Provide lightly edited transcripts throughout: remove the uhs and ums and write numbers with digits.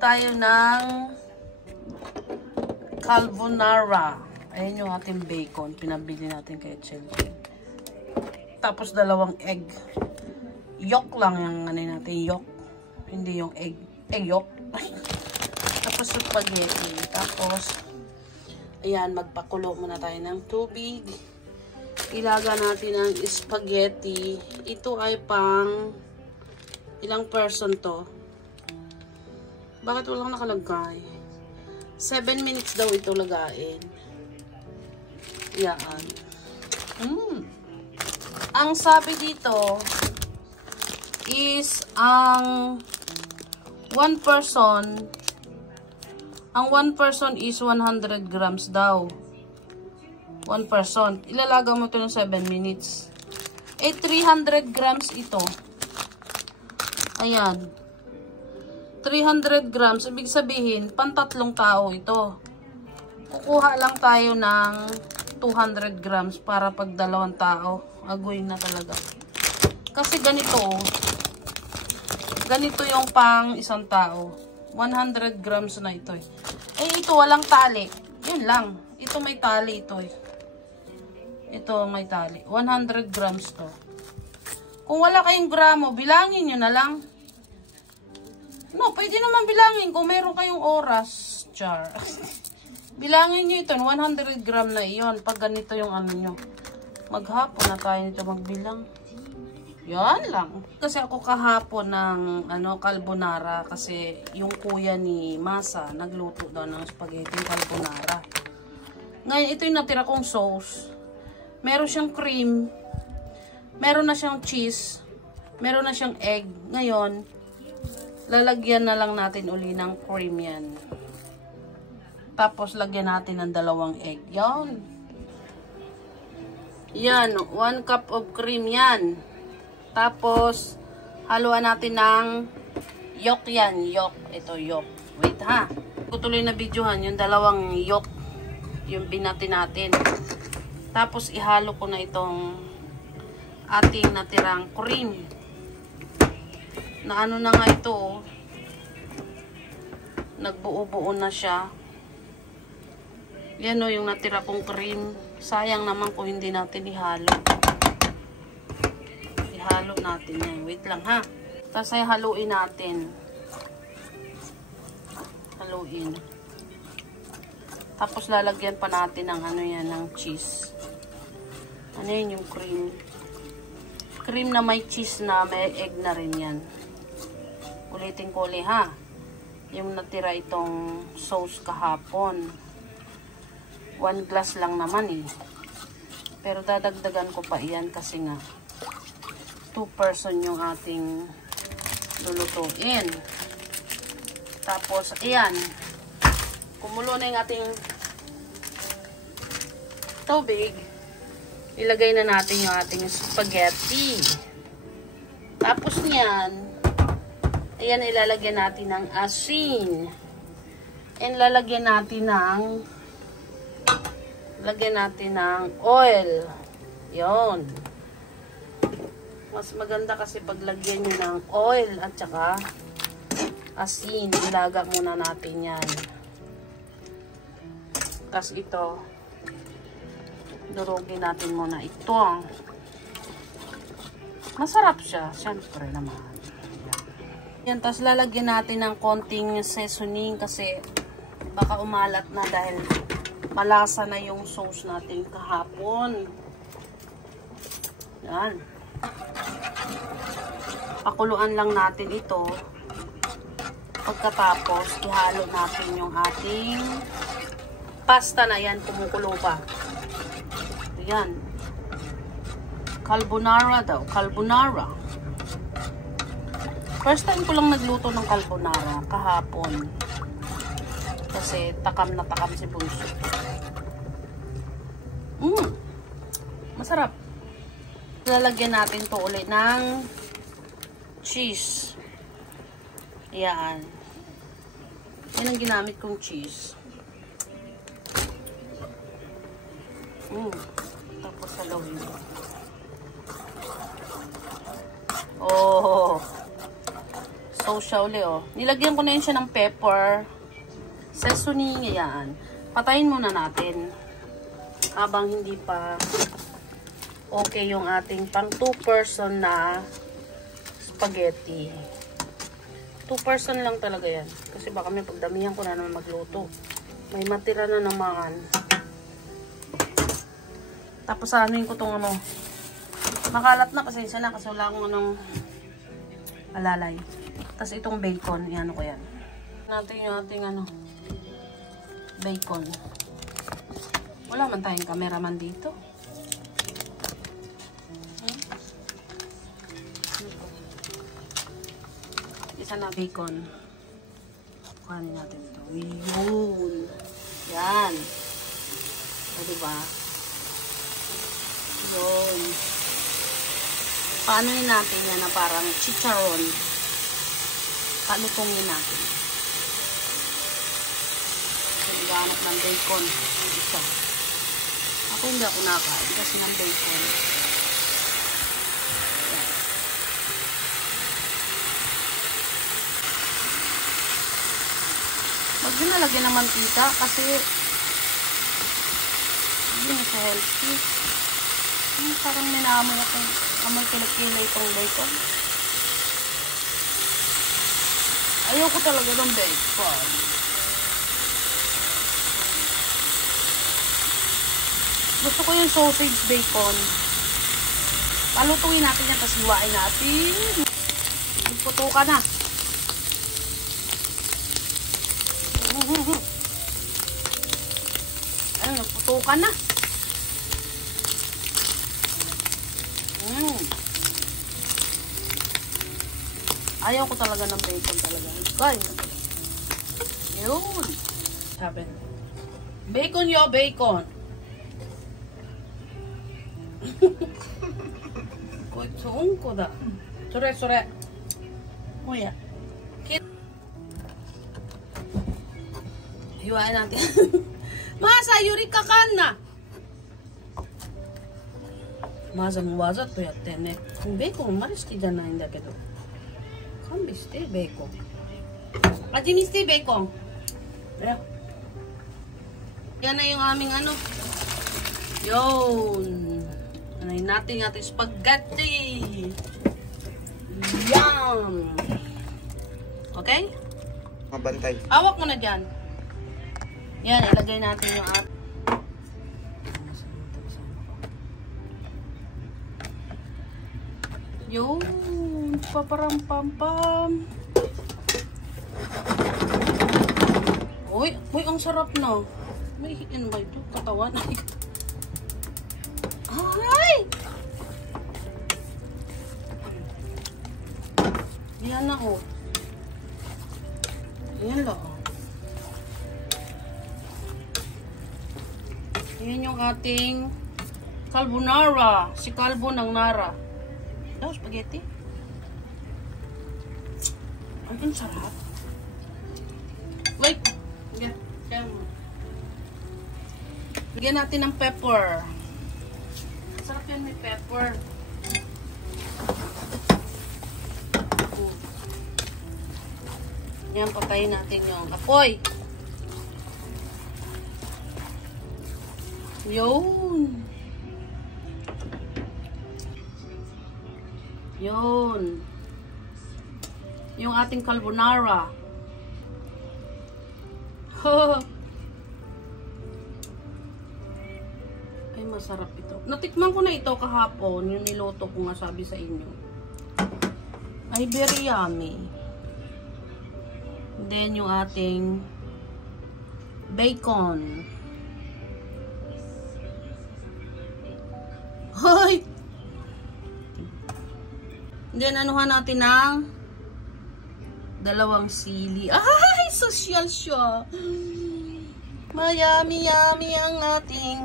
Tayo ng carbonara. Ayan yung ating bacon. Pinabili natin kay Chelsea. Tapos dalawang egg. Yolk lang yung ano natin. Yolk. Hindi yung egg. Egg yolk. Tapos spaghetti. Tapos, ayan, magpakulo muna tayo ng tubig. Ilaga natin ang spaghetti. Ito ay pang ilang person to? Bakit walang nakalagay? 7 minutes daw ito lagain. Yan. Ang sabi dito is ang 1 person is 100 grams daw. 1 person. Ilalaga mo ito ng 7 minutes. 300 grams ito. Ayan. 300 grams, ibig sabihin, pantatlong tao ito. Kukuha lang tayo ng 200 grams para pag dalawang tao. Aguin na talaga. Kasi ganito yung pang isang tao. 100 grams na ito. Ito walang tali. Yun lang. Ito may tali ito. Ito may tali. 100 grams to. Kung wala kayong gramo, bilangin nyo na lang. No, pwede naman bilangin kung mayroon kayong oras. Char. Bilangin nyo ito. 100 gram na iyon. Pag ganito yung ano nyo. Maghapon na tayo nito magbilang. Yan lang. Kasi ako kahapon ng carbonara. Kasi yung kuya ni Masa nagluto daw ng spaghetti carbonara. Ngayon, ito yung natira kong sauce. Meron siyang cream. Meron na siyang cheese. Meron na siyang egg. Ngayon, lalagyan na lang natin uli ng cream yan. Tapos, lagyan natin ng dalawang egg. Yan. Yan. 1 cup of cream yan. Tapos, haluan natin ng yolk yan. Yolk. Ito, yolk. Wait ha. Tutuloy na videohan yung dalawang yolk. Yung binati natin. Tapos, ihalo ko na itong ating natirang cream. Na ano na nga ito, nagbuo-buo na siya. Yan o, yung natira kong cream. Sayang naman kung hindi natin ihalo. Ihalo natin yan. Wait lang ha. Tapos ay haluin natin. Haluin. Tapos lalagyan pa natin ng ano yan, ng cheese. Ano yan yung cream? Cream na may cheese na may egg na rin yan. Ulitin ko ulit ha. Yung natira itong sauce kahapon. 1 glass lang naman eh. Pero dadagdagan ko pa iyan kasi nga 2 person yung ating lulutuin. Tapos ayan. Kumulo na yung ating tubig. Ilagay na natin yung ating spaghetti. Tapos niyan, ayan, ilalagyan natin ng asin. And lalagyan natin ng oil. Yon. Mas maganda kasi paglagyan nyo ng oil at saka asin. Ilaga muna natin yan. Tapos ito, durugin natin muna ito. Masarap siya. Siyempre naman. Yan, tapos lalagyan natin ng konting seasoning kasi baka umalat na dahil malasa na yung sauce natin kahapon. Yan. Pakuluan lang natin ito. Pagkatapos, ihalo natin yung ating pasta na yan. Kumukulo pa. Yan. Carbonara daw. Carbonara. First time ko lang nagluto ng carbonara kahapon. Kasi takam na takam si Bunso. Masarap. Lalagyan natin to ulit ng cheese. Ayan. Yan ang ginamit kong cheese. Tapos salawin ko. Oh. So, siya oh. Nilagyan ko na yun siya ng pepper. Seasoning, ayan. Patayin muna natin. Habang hindi pa okay yung ating pang 2-person na spaghetti. 2-person lang talaga yan. Kasi baka may pagdamihan ko na naman magluto. May matira na naman. Tapos anuin ko itong ano. Makalat na, pasensya na kasi wala akong anong alalay. Tapos itong bacon, yan ko yan. Natin yung ating ano, bacon. Wala man tayong cameraman dito. Isa na bacon. Kuhanin natin ito. Yun. Yan. O, diba? Yun. Paanoin natin yan na parang chicharon. Palutungin natin. So, naghahanap ng bacon. Isa. Ako hindi ako nakain kasi ng bacon. Yan. Wag din nalagyan ng mantika kasi hindi na siya healthy. Parang may naamoy akong amoy kilay itong bacon. Ayoko talaga ng bacon. Gusto ko yung sausage bacon. Palutungin natin yan, tapos hiwain natin. Puto ka na. Ayun, nagputo ka na. Ayaw ko talaga ng bacon talaga. Kain na talaga. Yun. Sabi. Bacon yo, bacon. Koitsuun ko da. Sore, sore. Muya. Hiwain natin. Masa, yuri ka na. Masa mo waza to yatte ne. Bacon あまり好きじゃないんだけど。勘弁して、ベーコン。味見して、ベーコン。Yan na yung aming ano. Yun. Anayin natin yung ating spaghetti. Yum. Okay? Mabantay. Awak mo na dyan. Yan, ilagay natin yung ating. Yun. Paparam-pam-pam. Uy, ang sarap na. May hitin ba ito? Katawan. Ay! Yan na oh. Yan lang oh. Yan yung ating carbonara. Si Calvo ng Nara. Oh, spaghetti. Ang sarap. Wait. Lagyan natin ng pepper. Sarap yan, may pepper. Yan, patayin natin yung apoy. Yun. Yun. Yung ating carbonara. Ay, masarap ito. Natikman ko na ito kahapon. Yung niloto ko nga sabi sa inyo. Ay, very yummy. And then, yung ating bacon. Hoy! And then, anuhan natin ng 2 sili. Ay, social siya. Mayami-yami ang ating.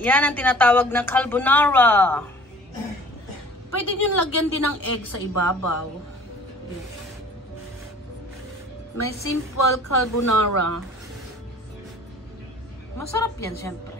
Yan ang tinatawag na carbonara. Pwede nyo lagyan din ng egg sa ibabaw. May simple carbonara. Masarap yan syempre.